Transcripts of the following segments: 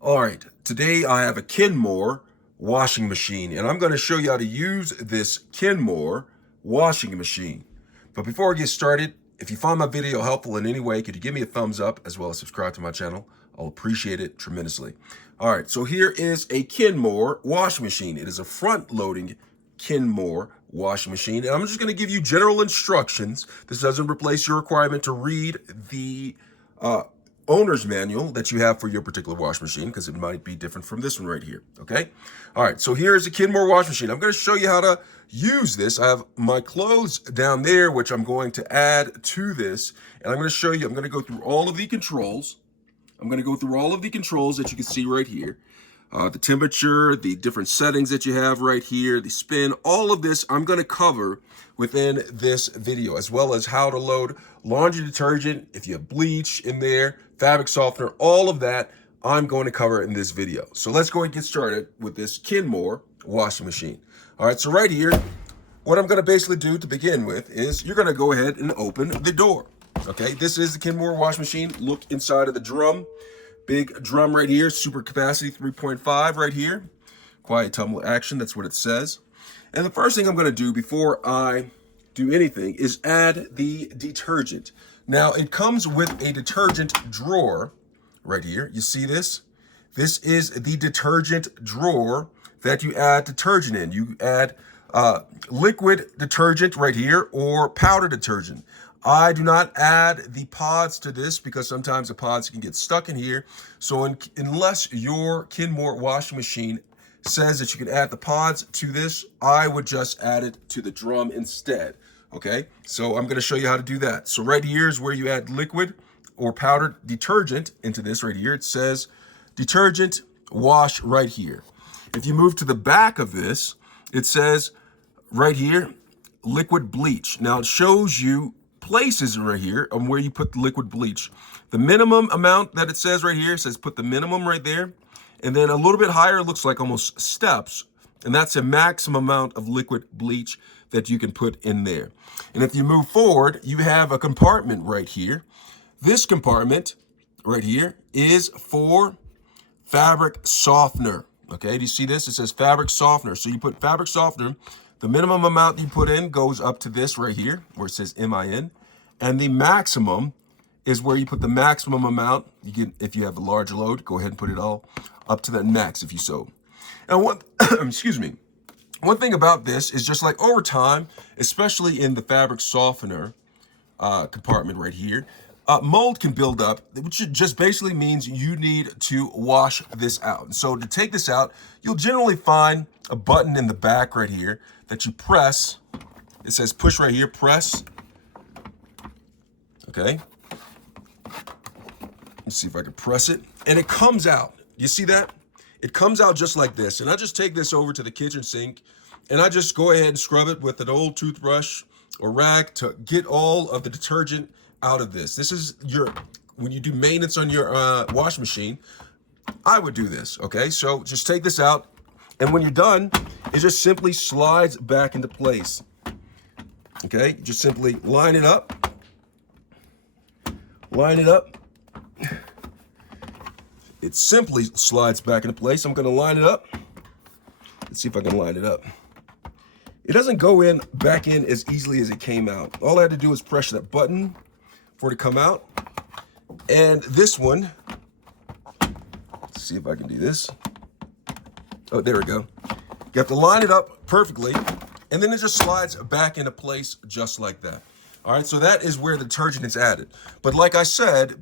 All right, today I have a Kenmore washing machine, and I'm going to show you how to use this Kenmore washing machine. But before I get started, if you find my video helpful in any way, could you give me a thumbs up as well as subscribe to my channel? I'll appreciate it tremendously. All right, so here is a Kenmore washing machine. It is a front-loading Kenmore washing machine, and I'm just going to give you general instructions. This doesn't replace your requirement to read the owner's manual that you have for your particular wash machine, because it might be different from this one right here. Okay. All right. So here's a Kenmore wash machine. I'm going to show you how to use this. I have my clothes down there, which I'm going to add to this. And I'm going to show you, I'm going to go through all of the controls. I'm going to go through all of the controls that you can see right here. The temperature, the different settings that you have right here, the spin, all of this I'm going to cover within this video, as well as how to load laundry detergent, if you have bleach in there, fabric softener, all of that I'm going to cover in this video. So let's go and get started with this Kenmore washing machine. All right, so right here, what I'm going to basically do to begin with is you're going to go ahead and open the door. Okay, this is the Kenmore washing machine. Look inside of the drum. Big drum right here, super capacity 3.5 right here. Quiet tumble action, that's what it says. And the first thing I'm going to do before I do anything is add the detergent. Now, it comes with a detergent drawer right here. You see this? This is the detergent drawer that you add detergent in. You add liquid detergent right here or powder detergent. I do not add the pods to this because sometimes the pods can get stuck in here. So unless your Kenmore washing machine says that you can add the pods to this, I would just add it to the drum instead. Okay, so I'm going to show you how to do that. So right here is where you add liquid or powdered detergent into this right here. It says detergent wash right here. If you move to the back of this, it says right here, liquid bleach. Now it shows you places right here on where you put the liquid bleach. The minimum amount that it says right here says put the minimum right there. And then a little bit higher looks like almost steps. And that's a maximum amount of liquid bleach that you can put in there. And if you move forward, you have a compartment right here. This compartment right here is for fabric softener. Okay, do you see this? It says fabric softener. So you put fabric softener. The minimum amount you put in goes up to this right here where it says MIN. And the maximum is where you put the maximum amount. You can, if you have a large load, go ahead and put it all up to that max if you so. And one, excuse me, one thing about this is just like over time, especially in the fabric softener compartment right here, mold can build up, which just basically means you need to wash this out. And so to take this out, you'll generally find a button in the back right here that you press. It says push right here, press. Okay. Let's see if I can press it. And it comes out. You see that? It comes out just like this. And I just take this over to the kitchen sink and I just go ahead and scrub it with an old toothbrush or rag to get all of the detergent out of this. This is when you do maintenance on your wash machine, I would do this. Okay, so just take this out, and when you're done, it just simply slides back into place. Okay, just simply line it up. Line it up. It simply slides back into place. I'm going to line it up. Let's see if I can line it up. It doesn't go in back in as easily as it came out. All I had to do was press that button for it to come out. And this one, let's see if I can do this. Oh, there we go. You have to line it up perfectly, and then it just slides back into place just like that. All right, so that is where the detergent is added. But like I said,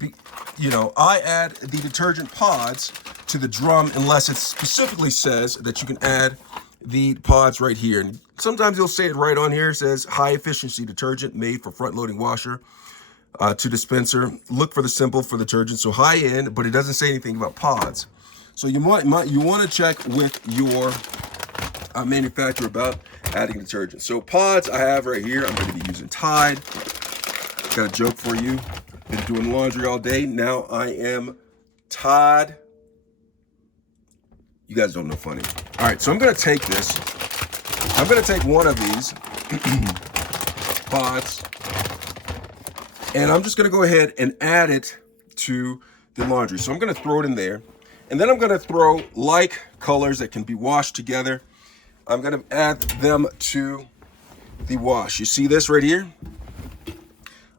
I add the detergent pods to the drum unless it specifically says that you can add the pods right here. And sometimes you'll say it right on here. It says high efficiency detergent made for front loading washer to dispenser. Look for the symbol for detergent. So high end, but it doesn't say anything about pods. So you want to check with your manufacturer about adding detergent. So pods I have right here. I'm going to be using Tide. Got a joke for you. Been doing laundry all day. Now I am Tide. You guys don't know funny. All right, so I'm going to take this. I'm going to take one of these pods, and I'm just going to go ahead and add it to the laundry. So I'm going to throw it in there. And then I'm going to throw like colors that can be washed together. I'm going to add them to the wash. You see this right here?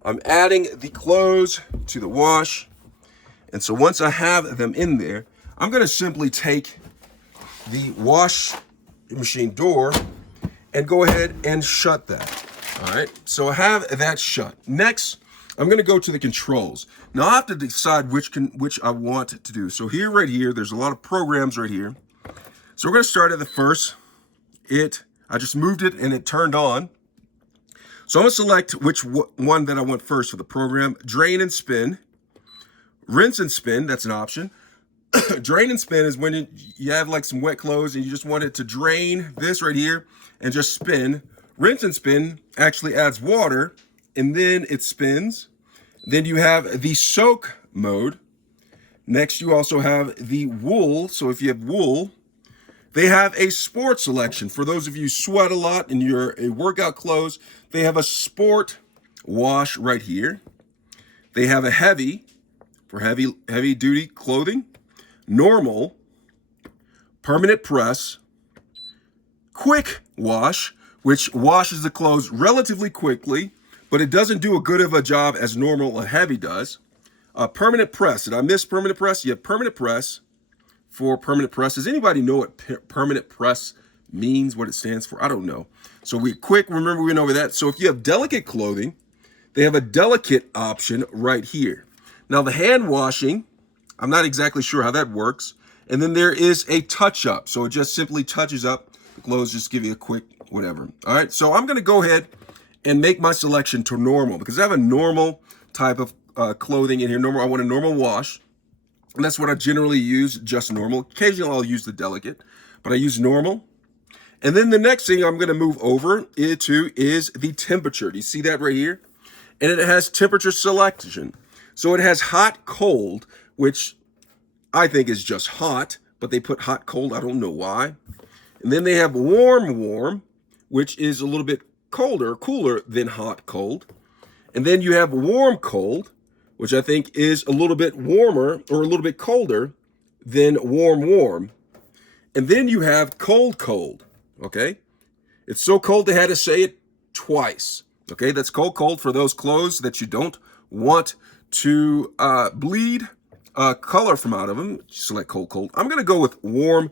I'm adding the clothes to the wash. And so once I have them in there, I'm going to simply take the wash machine door and go ahead and shut that. All right, so I have that shut. Next, I'm going to go to the controls. Now I have to decide which I want to do. So here, right here, there's a lot of programs right here. So we're going to start at the first. I just moved it and it turned on. So I'm going to select which one that I want first for the program. Drain and spin. Rinse and spin, that's an option. Drain and spin is when you have like some wet clothes and you just want it to drain this right here and just spin. Rinse and spin actually adds water and then it spins. Then you have the soak mode. Next, you also have the wool. So if you have wool, they have a sport selection. For those of you who sweat a lot and you're a workout clothes, they have a sport wash right here. They have a heavy for heavy duty clothing, normal, permanent press, quick wash, which washes the clothes relatively quickly, but it doesn't do a good of a job as normal or heavy does. Permanent press. Did I miss permanent press? You have permanent press for permanent press. Does anybody know what permanent press means, what it stands for? I don't know. So remember we went over that. So if you have delicate clothing, they have a delicate option right here. Now the hand washing, I'm not exactly sure how that works. And then there is a touch up. So it just simply touches up. The clothes just give you a quick whatever. All right, so I'm going to go ahead and make my selection to normal because I have a normal type of clothing in here. I want a normal wash. And that's what I generally use, just normal. Occasionally I'll use the delicate, but I use normal. And then the next thing I'm going to move over into is the temperature. Do you see that right here? And it has temperature selection. So it has hot, cold, which I think is just hot, but they put hot, cold. I don't know why. And then they have warm, warm, which is a little bit cooler than hot, cold. And then you have warm, cold, which I think is a little bit warmer or a little bit colder than warm, warm. And then you have cold, cold, okay? It's so cold they had to say it twice, okay? That's cold, cold for those clothes that you don't want to bleed color from out of them. Select cold, cold. I'm going to go with warm,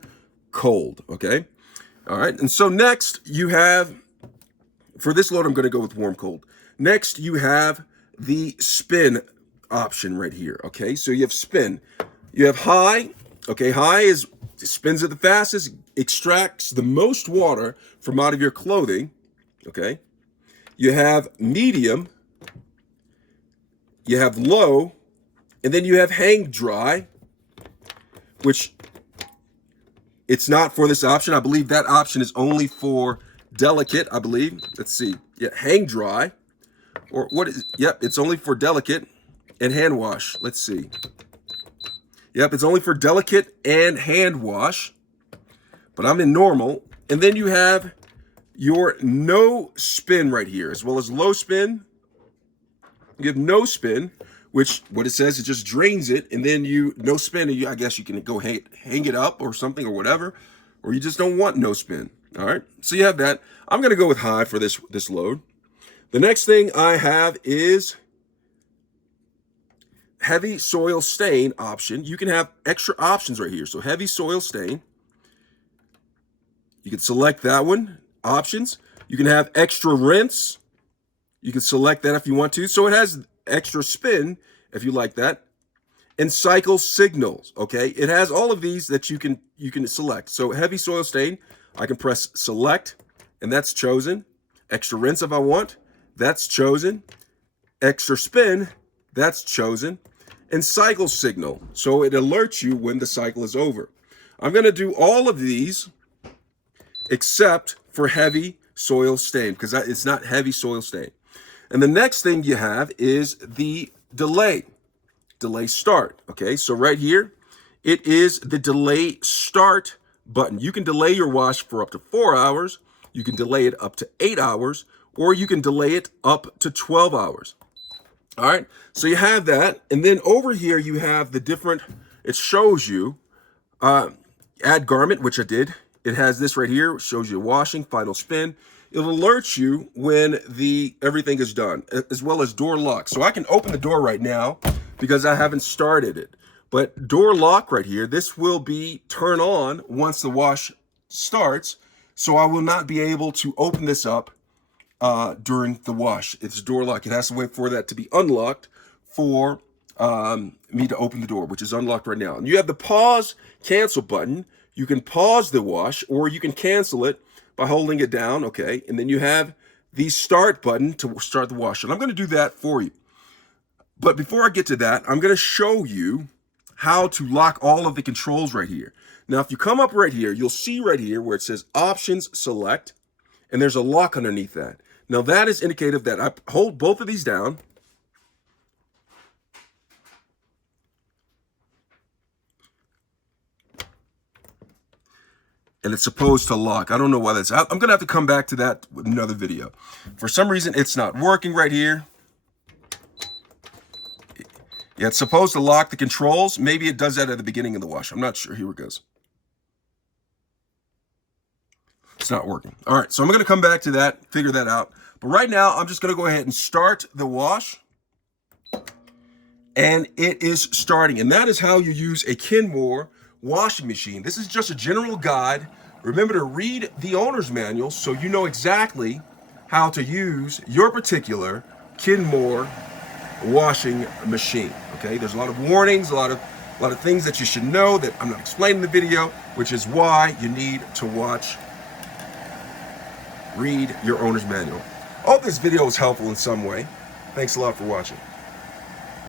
cold, okay? All right, and so next you have, for this load, I'm going to go with warm, cold. Next, you have the spin option right here, okay? So you have spin. You have high, okay? High spins it the fastest, extracts the most water from out of your clothing, okay? You have medium, you have low, and then you have hang dry, which it's not for this option. I believe that option is only for delicate, I believe. Let's see. Yeah, hang dry. Or what is, yep, it's only for delicate and hand wash. Let's see. Yep, it's only for delicate and hand wash. But I'm in normal. And then you have your no spin right here, as well as low spin. You have no spin, which what it says, it just drains it, and then no spin, and I guess you can go hang it up or something or whatever, or you just don't want no spin. All right, so you have that. I'm going to go with high for this load. The next thing I have is heavy soil stain option. You can have extra options right here. So heavy soil stain. You can select that one. Options. You can have extra rinse. You can select that if you want to. So it has extra spin if you like that. And cycle signals. Okay, it has all of these that you can select. So heavy soil stain, I can press select, and that's chosen. Extra rinse if I want, that's chosen. Extra spin, that's chosen. And cycle signal, so it alerts you when the cycle is over. I'm going to do all of these except for heavy soil stain because it's not heavy soil stain. And the next thing you have is the delay start. Okay, so right here, it is the delay start button. You can delay your wash for up to 4 hours. You can delay it up to 8 hours, or you can delay it up to 12 hours. All right, so you have that. And then over here, you have the different, it shows you Add garment, which I did. It has this right here, shows you washing, final spin. It'll alert you when everything is done, as well as door lock. So I can open the door right now because I haven't started it. But door lock right here, this will be turn on once the wash starts. So I will not be able to open this up during the wash. It's door lock. It has to wait for that to be unlocked for me to open the door, which is unlocked right now. And you have the pause cancel button. You can pause the wash or you can cancel it by holding it down, okay? And then you have the start button to start the wash. And I'm going to do that for you. But before I get to that, I'm going to show you how to lock all of the controls right here. Now, if you come up right here, you'll see right here where it says options select, and there's a lock underneath that. Now that is indicative that I hold both of these down. And it's supposed to lock. I don't know why that's out. I'm gonna have to come back to that with another video. For some reason, it's not working right here. Yeah, it's supposed to lock the controls. Maybe it does that at the beginning of the wash. I'm not sure. Here it goes. It's not working. All right, so I'm gonna come back to that, figure that out. But right now, I'm just gonna go ahead and start the wash. And it is starting. And that is how you use a Kenmore washing machine. This is just a general guide. Remember to read the owner's manual so you know exactly how to use your particular Kenmore washing machine. Okay, there's a lot of warnings, a lot of things that you should know that I'm not explaining in the video, which is why you need to read your owner's manual. I hope this video was helpful in some way. Thanks a lot for watching.